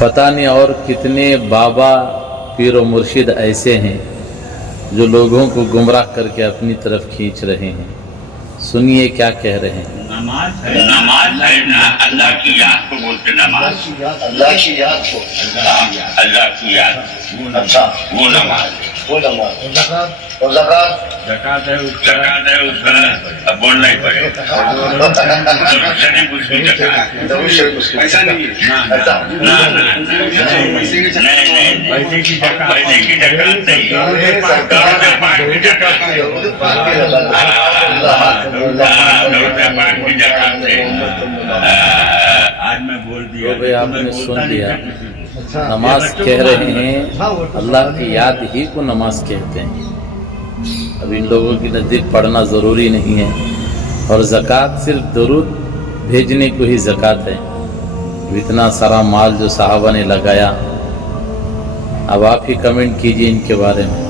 پتہ نہیں اور کتنے بابا پیر و مرشد ایسے ہیں جو لوگوں کو گمراہ کر کے اپنی طرف کھینچ رہے ہیں. سنیے کیا کہہ رہے ہیں. نماز ہے نا، اللہ کی یاد کو بولتے نماز. اللہ کی یاد کو، اللہ کی یاد اچھا وہ نماز. وہ نماز اور زکات. زکات ہے اس کا اب بولنا ہی پڑے گا. شریف اس کی زکات. ایسا نہیں ایسا پیسے کی زکات نہیں. آج میں بول دیا تو بھائی آپ نے سن لیا. نماز کہہ رہے ہیں، اللہ کی یاد ہی کو نماز کہتے ہیں. اب ان لوگوں کی نزدیک پڑھنا ضروری نہیں ہے، اور زکوٰۃ صرف درود بھیجنے کو ہی زکوٰۃ ہے. اتنا سارا مال جو صحابہ نے لگایا، اب آپ ہی کمنٹ کیجئے ان کے بارے میں.